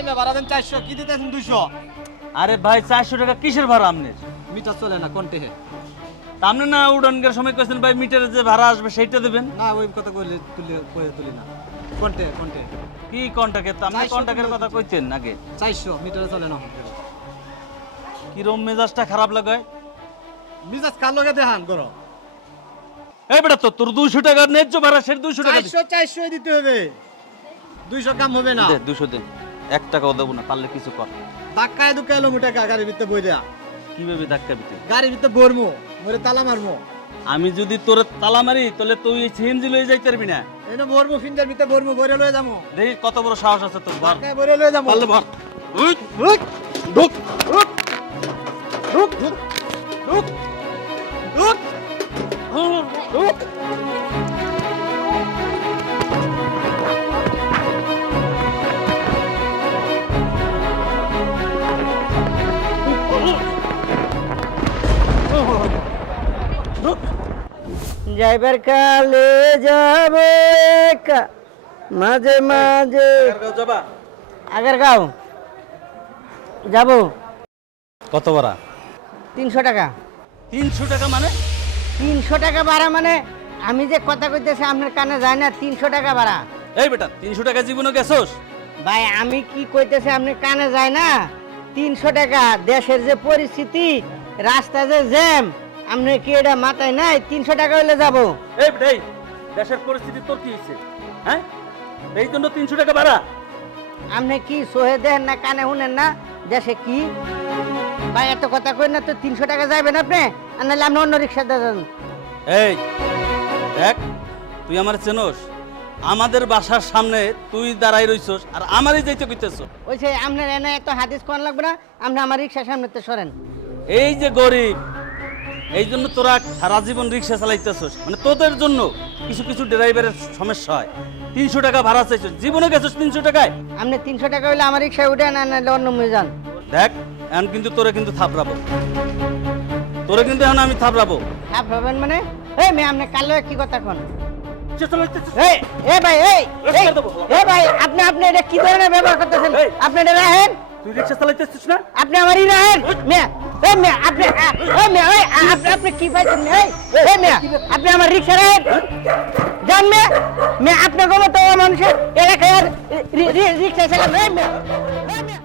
ভাই মে ভাড়া দেন 400 কি দিতেছেন 200 আরে ভাই 400 টাকা কিসের ভাড়া আপনার? মিটার চলে না কোনতে হে আপনি না উড়ানগার সময় কইছেন ভাই মিটারে যে ভাড়া আসবে সেইটা দেবেন। না ওই কথা কইলে তুলি না কোনতে কি কন্টাক্টে তো আপনি 400 কন্টাক্টের কথা কইতেন আগে। 400 মিটারে চলে না কি রকম মেজাজটা খারাপ লাগে? মিজাজ কার লগে দেখান করো এই বেটা তোর 200 টাকা ন্যায্য ভাড়া সের 200 টাকা দে। 400 দিতে হবে 200 কাম হবে না দে 200 দে। 1 টাকাও দেব না, পারলে কিছু কর। ধাক্কায় দুকে এলো মোটা গাড়ির ভিতরে বই দেয়া কিভাবে ধাক্কা দিতে? গাড়ির ভিতরে বরমু মরে তালা মারমু আমি যদি তোর তালা মারি তাহলে তুই এই সিএনজি লয়ে যাইতে পারবি না। এনে বরমু ফিন্ডার ভিতরে বরমু বইরে লয়ে যামু দেখি কত বড় সাহস আছে তোর। বল ধাক্কায় বইরে লয়ে যামু পারলে বল। উঠ উঠ ঢুক উঠ ঢুক ঢুক ঢুক ঢুক ঢুক যাইবার কালে যাবে একা, মাঝে মাঝে আগারগাঁও যাব। কত ভাড়া? 300 টাকা। 300 টাকা মানে? 300 টাকা ভাড়া মানে আমি যে কথা কইতেছি আপনার কানে যায় না? 300 টাকা ভাড়া। এই বেটা 300 টাকা জীবনে গেছস? ভাই আমি কি কইতেছি আপনার কানে যায় না? 300 টাকা। দেশের যে পরিস্থিতি, রাস্তা যে জ্যাম, আপনি কি এটা মাথায় নাই? 300 টাকা হইলে যাব। এই বেটা এই দেশের পরিস্থিতি তোর কি হইছে? হ্যাঁ, এই জন্য 300 টাকা ভাড়া? আপনি কি সোহে দেন না কানে শুনেন না? দেশে কি ভাই এত কথা কই না তো 300 টাকা যাবেন আপনি, আর নাহলে আপনি অন্য রিক্সা দেন। এই দেখ, তুই আমার চেনস? আমাদের বাসার সামনে তুই দাঁড়াই রইছস আর আমারই যাইতে কইতেছ। ওই যে আপনার এনে এত হাদিস কোন লাগবে না, আপনি আমার রিক্সার সামনে তো সরেন। এই যে গরিব, এই জন্য তোরা সারা জীবন রিক্সা চালাইতেছস, মানে তোদের জন্য কিছু কিছু ড্রাইভারের সমস্যা হয়। 300 টাকা ভাড়া চাইছস, জীবনে গেছস 300 টাকায়? আপনি 300 টাকা হইলে আমার রিক্সায় উঠেন, আর নাহলে অন্য মুই যান। দেখ এখন কিন্তু তোরে কিন্তু থাপড়াবো, তোরে কিন্তু এখন আমি থাপড়াবো। হ্যাঁ ভাবেন মানে এই মেয়ে আপনি কালো কি কথা কোন? সে চালাইতেছিস? এই এ ভাই এই এই এ ভাই আপনি আপনি এটা কি ধরনের ব্যবহার করতেছেন? আপনি এটা রাখেন, তুই রিক্সা চালাইতেছিস না? আপনি আমারই রাখেন। মেয়ে এই মেয়ে আপনি এই মেয়ে এই আপনি কি পাইছেন? এই মেয়ে আপনি আমার রিক্সা রাখেন, জান মেয়ে মেয়ে আপনি গো তো মানুষের এলাকায় রিক্সা চালান। এই মেয়ে